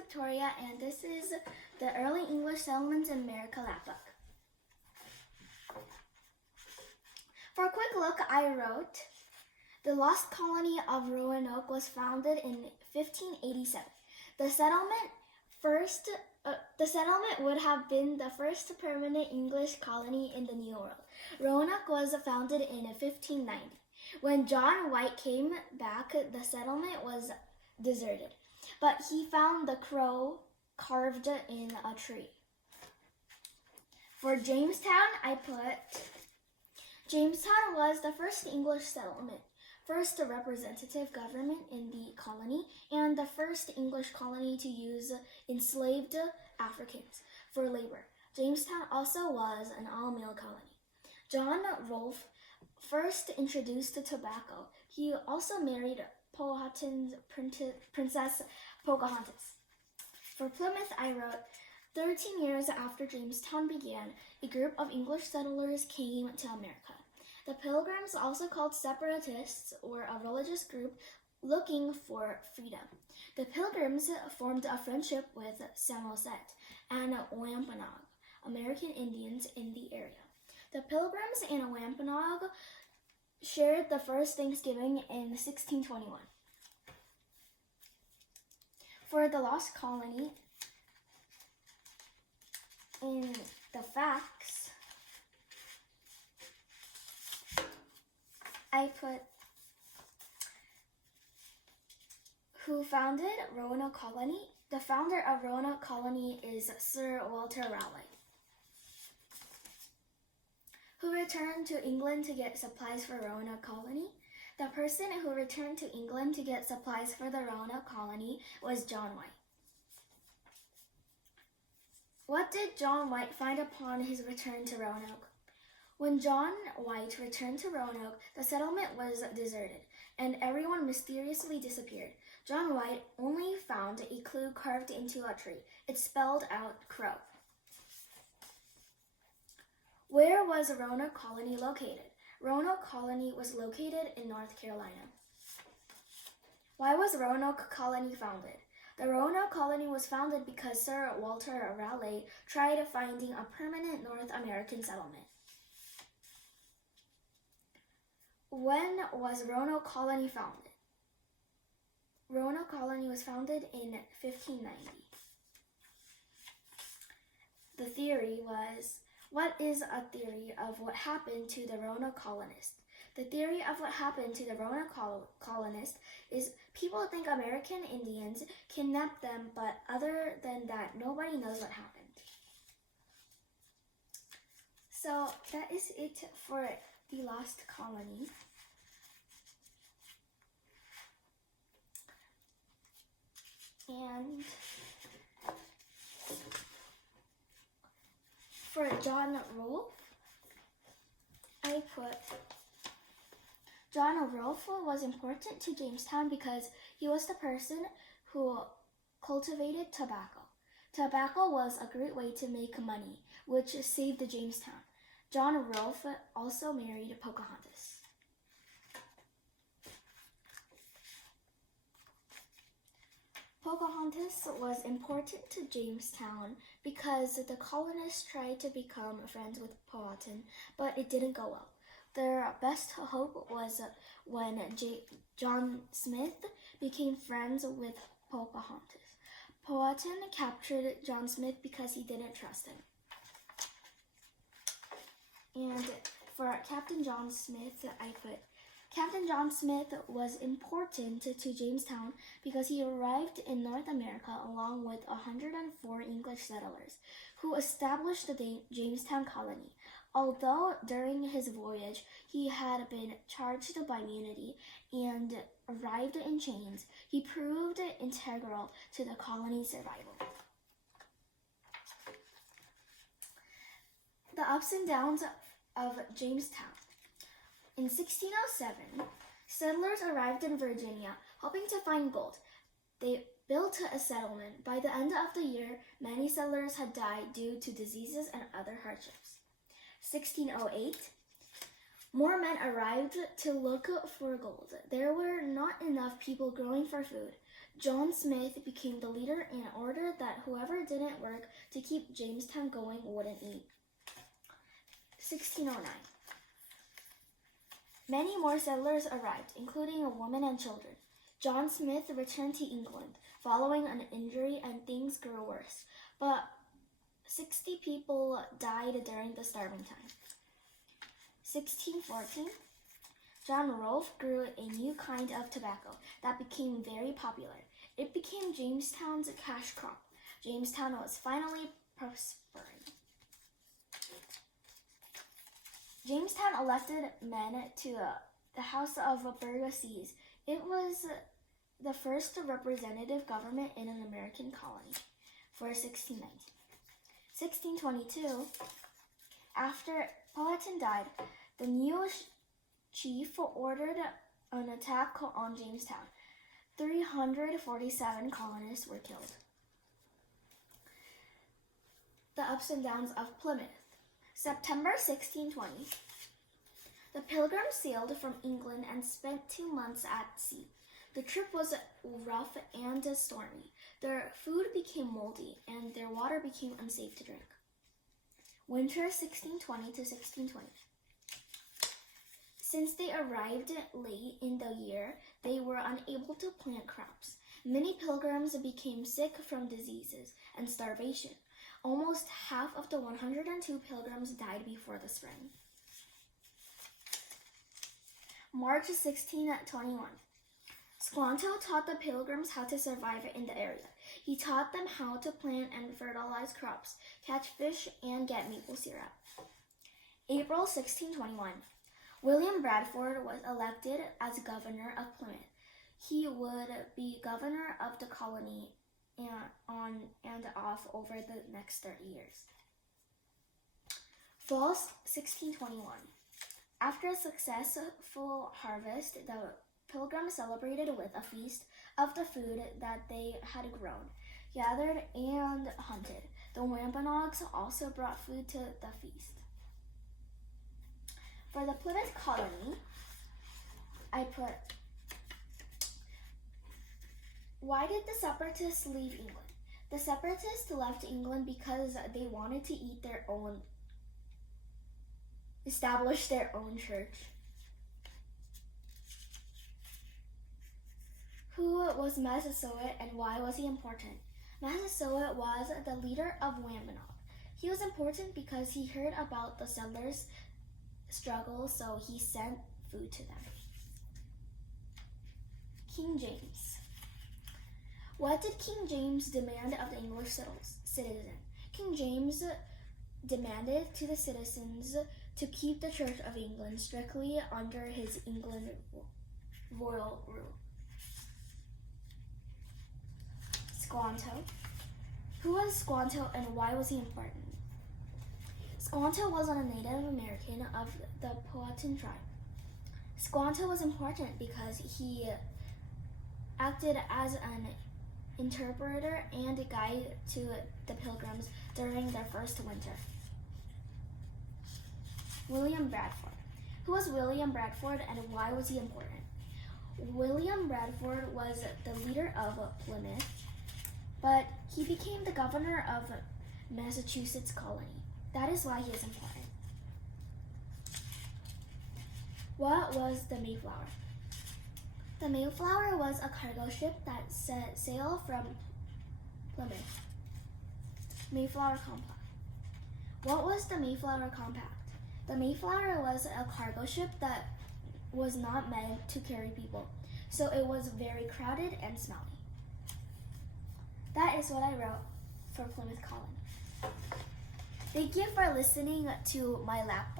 Victoria, and this is the Early English Settlements in America lab book. For a quick look, I wrote, the lost colony of Roanoke was founded in 1587. The settlement would have been the first permanent English colony in the New World. Roanoke was founded in 1590. When John White came back, the settlement was deserted, but he found the crow carved in a tree. For Jamestown, I put, Jamestown was the first English settlement, first representative government in the colony, and the first English colony to use enslaved Africans for labor. Jamestown also was an all-male colony. John Rolfe first introduced tobacco. He also married Powhatan's Princess Pocahontas. For Plymouth, I wrote, 13 years after Jamestown began, a group of English settlers came to America. The Pilgrims, also called separatists, were a religious group looking for freedom. The Pilgrims formed a friendship with Samoset and Wampanoag, American Indians in the area. The Pilgrims and Wampanoag shared the first Thanksgiving in 1621. For the lost colony, in the facts, I put who founded Roanoke Colony. The founder of Roanoke Colony is Sir Walter Raleigh, who returned to England to get supplies for Roanoke Colony. The person who returned to England to get supplies for the Roanoke Colony was John White. What did John White find upon his return to Roanoke? When John White returned to Roanoke, the settlement was deserted, and everyone mysteriously disappeared. John White only found a clue carved into a tree. It spelled out crow. Where was Roanoke Colony located? Roanoke Colony was located in North Carolina. Why was Roanoke Colony founded? The Roanoke Colony was founded because Sir Walter Raleigh tried finding a permanent North American settlement. When was Roanoke Colony founded? Roanoke Colony was founded in 1590. The theory was, what is a theory of what happened to the Roanoke colonists? The theory of what happened to the Roanoke colonists is people think American Indians kidnapped them, but other than that, nobody knows what happened. So that is it for the lost colony. And for John Rolfe, I put John Rolfe was important to Jamestown because he was the person who cultivated tobacco. Tobacco was a great way to make money, which saved Jamestown. John Rolfe also married Pocahontas. Pocahontas was important to Jamestown because the colonists tried to become friends with Powhatan, but it didn't go well. Their best hope was when John Smith became friends with Pocahontas. Powhatan captured John Smith because he didn't trust him. And for Captain John Smith, I put, Captain John Smith was important to Jamestown because he arrived in North America along with 104 English settlers who established the Jamestown colony. Although during his voyage he had been charged by mutiny and arrived in chains, he proved integral to the colony's survival. The ups and downs of Jamestown. In 1607, settlers arrived in Virginia hoping to find gold. They built a settlement. By the end of the year, many settlers had died due to diseases and other hardships. 1608, more men arrived to look for gold. There were not enough people growing for food. John Smith became the leader and ordered that whoever didn't work to keep Jamestown going wouldn't eat. 1609. Many more settlers arrived, including women and children. John Smith returned to England following an injury and things grew worse, but 60 people died during the starving time. 1614. John Rolfe grew a new kind of tobacco that became very popular. It became Jamestown's cash crop. Jamestown was finally prospering. Jamestown elected men to the House of Burgesses. It was the first representative government in an American colony for 1619. 1622, after Powhatan died, the new chief ordered an attack on Jamestown. 347 colonists were killed. The ups and downs of Plymouth. September 1620. The Pilgrims sailed from England and spent 2 months at sea. The trip was rough and stormy. Their food became moldy and their water became unsafe to drink. Winter 1620 to 1620. Since they arrived late in the year, they were unable to plant crops. Many pilgrims became sick from diseases and starvation. Almost half of the 102 pilgrims died before the spring. March 1621. Squanto taught the pilgrims how to survive in the area. He taught them how to plant and fertilize crops, catch fish, and get maple syrup. April 1621. William Bradford was elected as governor of Plymouth. He would be governor of the colony on and off over the next 30 years. Fall 1621. After a successful harvest, the Pilgrims celebrated with a feast of the food that they had grown, gathered, and hunted. The Wampanoags also brought food to the feast. For the Plymouth colony, I put, why did the separatists leave England? The separatists left England because they wanted to establish their own church. Who was Massasoit and why was he important? Massasoit was the leader of Wampanoag. He was important because he heard about the settlers' struggle, so he sent food to them. King James. What did King James demand of the English citizen? King James demanded to the citizens to keep the Church of England strictly under his England royal rule. Squanto. Who was Squanto and why was he important? Squanto was a Native American of the Powhatan tribe. Squanto was important because he acted as an interpreter and a guide to the Pilgrims during their first winter. William Bradford. Who was William Bradford and why was he important? William Bradford was the leader of Plymouth, but he became the governor of Massachusetts colony. That is why he is important. What was the Mayflower? The Mayflower was a cargo ship that sailed from Plymouth. Mayflower Compact. What was the Mayflower Compact? The Mayflower was a cargo ship that was not meant to carry people, so it was very crowded and smelly. That is what I wrote for Plymouth Colony. Thank you for listening to my lap